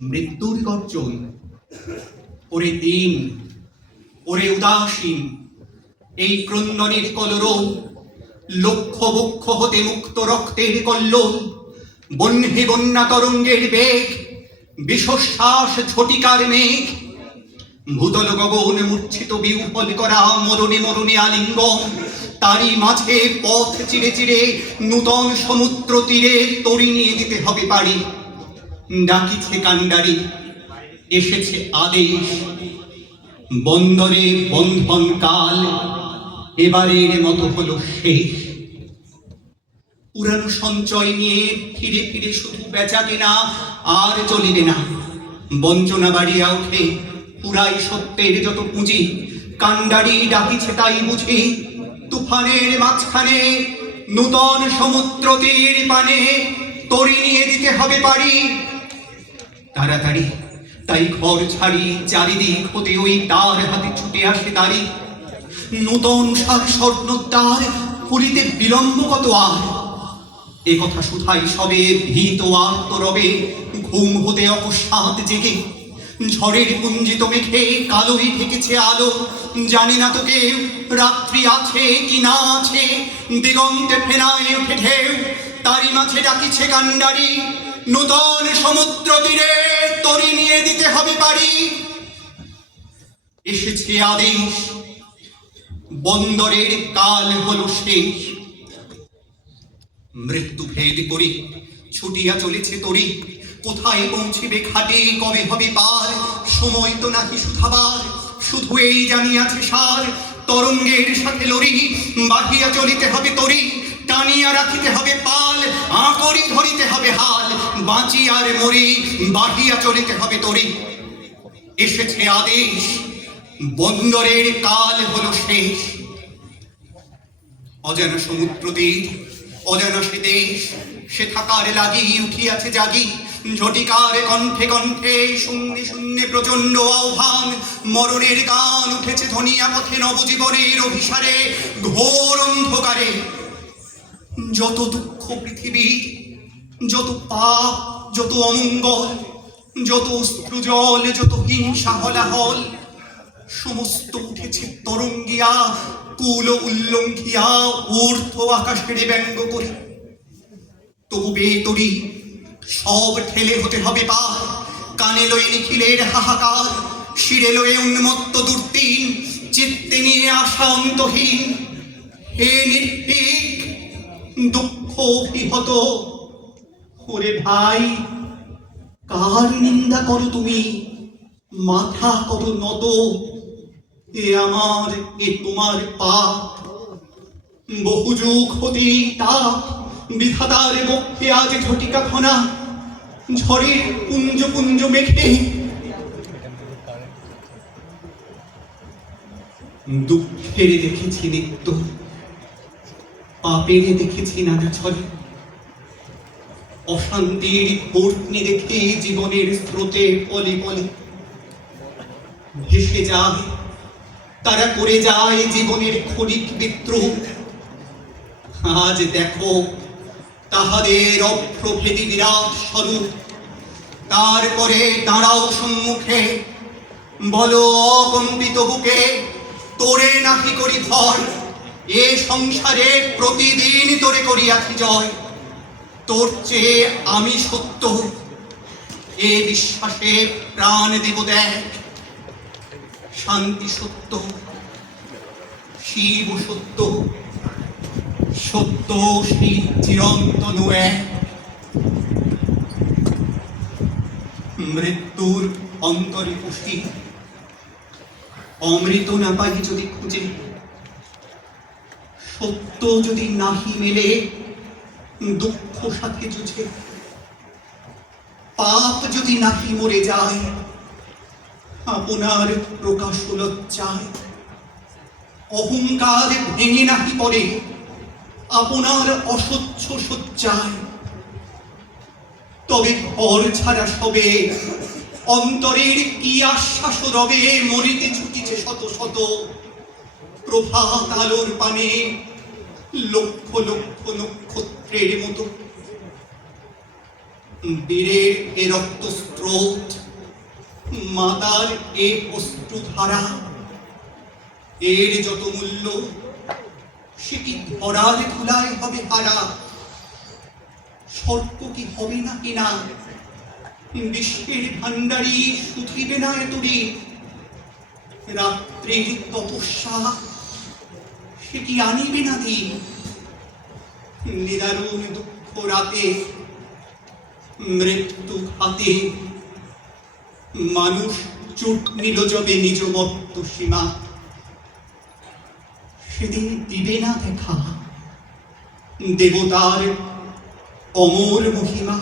মৃত্যুর গর্জন। ওরে দিন, ওরে উদাসীন, এই ক্রন্দনের কলরব, লক্ষ বক্ষ হতে মুক্ত রক্তের কল্লোল, বহ্নি বন্যা তরঙ্গের বেগ, বিশ্বশ্বাস ঝটিকার মেঘ, ভূতল গগন মূর্ছিত বিহ্বল করা মরণে মরণে আলিঙ্গন, তারই মাঝে পথ চিরে চিরে নূতন সমুদ্র তীরে তরি নিয়ে দিতে হবে পারি। ডাকিছে কান্ডারি, এসেছে আদেশ, বন্দরে বন্ধন কাল এবারের মতো হলো শেষ। পুরানো সঞ্চয় নিয়ে ফিরে ফিরে শুধু বেচা কেনা আর চলিবে না। বঞ্চনা বাড়িয়া ওঠে পুরাই সত্যের যত পুঁজি, কান্ডারি ডাকিছে তাই বুঝি। তুফানের মাঝখানে নূতন সমুদ্র তীর পানে তরি নিয়ে দিতে হবে পারি। তাড়াতাড়ি তাই ঘর ছাড়ি, চারিদিক হতে ওই তার হাতে ছুটে আসে তারি। নূতন সার স্বর্ণোদ্বার করিতে বিলম্ব কত আর, এ কথা শুধাই সবে ভীত আত্মরবে ঘুম হতে অকস্মাৎ জেগে। ঝড়ের পুঞ্জিত মেঘে কালোই ঢেকেছে আলো, জানি না তো কেউ রাত্রি আছে কি না আছে। দিগন্তে ফেনায় উঠে ঢেউ, তারই মাঝে ডাকিছে কান্ডারি, নূতন সমুদ্র তীরে তরি নিয়ে দিতে হবে পারি। এসেছে আদেশ, বন্দরের কাল হলো শেষ। মৃত্যু ভেদ করি ছুটিয়া চলেছে তরি, কোথায় পৌঁছিবে ঘাটে কবে হবে পার। সময় তো নাকি শুধাবার, শুধু এই জানিয়াছে সার। তরঙ্গের সাথে লড়ি, বাহিয়া চলিতে হবে তরি, টানিয়া রাখিতে হবে পাল, আঁকড়ি ধরিতে হবে হাল। বাঁচি আর মরি, বাহিয়া চলিতে হবে তরি। এসেছে আদেশ, বন্দরের কাল হলো শেষ। অজানা সমুদ্র তীর, অজানা সে দেশ, সে থাকার লাগি উঠিয়াছে জাগি। ঝটিকার কণ্ঠে কণ্ঠে শূন্যে শূন্যে প্রচন্ড আহ্বান। মরণের গান উঠেছে ধনিয়া পথে নবজীবনের অভিসারে, ঘোর অন্ধকারে। যত দুঃখ পৃথিবীর, যত পাপ, যত অমঙ্গল, যত অশ্রুজল, যত হিংসা হলাহল, সমস্ত উঠেছে তরঙ্গিয়া, কুল উল্লঙ্ঘিয়া ঊর্ধ্ব আকাশের ব্যঙ্গ করে। তবু বেতরি সব ঠেলে হতে হবে পার। কানে লয়ে নিখিলের হাহাকার, শিরে লয়ে উন্মত্ত দুর্দিন, চিত্তে নিয়ে আশা অন্তহীন। হে নির্ভীক, দুঃখ বিহত, ওরে ভাই, কার নিন্দা করো তুমি, মাথা কত নত। এ আমার, এ তোমার পাপ, বহু যুগ হতে তাপ বিধাতার বক্ষে আজ ঝটিকা খনা। ঝড়ের পুঞ্জ পুঞ্জ মেঘে দুঃখের দেখেছি নিত্য, পাপের দেখেছি নানা ছলে। অশান্তির ঘূর্ণি দেখে জীবনের স্রোতে পলে পলে ভেসে যায়, তারা করে যায় জীবনের ক্ষণিক বিদ্রোহ। আজ দেখো তাহাদের অপ্রভেদী বিরাট স্বরূপ। তারপরে দাঁড়াও সম্মুখে, বলো অকম্পিত বুকে, তোরে নাকি করি ভয়। এ সংসারে প্রতিদিন তোরে করিয়াছি জয়। তোর চেয়ে আমি সত্য, এ বিশ্বাসে প্রাণ দেব দেখ। শান্তি সত্য, শিব সত্য, সত্য সেই চিরন্তন এক। মৃত্যুর অন্তরে পুষি, অমৃত না পাই যদি খুঁজে, সত্য যদি নাহি মেলে দুঃখ সাথে জুঝে, পাপ যদি নাহি মরে যায় আপনার প্রকাশ লজ্জায়, অহংকার ভেঙে নাহি পড়ে আপনার অসহ্য শয্যায়, তবে ঘর ছাড়া সবে অন্তরের কি আশ্বাস রবে। মরিতে ছুটিছে শত শত প্রভাত আলোর পানে, লক্ষ লক্ষ নক্ষত্রের মতো। বীরের এ রক্তস্রোত, মাতার এ অশ্রুধারা, এর যত মূল্য সে কি ধরার ধুলায় হবে হারা। স্বর্গ কি হবে না কিনা, বিশ্বের ভান্ডারী শুধিবে না এতরে। রাত্রির তপস্যা সে কি আনিবে না দিন। নিদারুণ দুঃখ রাতে, মৃত্যু হাতে, মানুষ চুট নিল যবে নিজ মত্ত সীমা। সেদিন দিবে না দেখা দেবতার অমর মহিমা।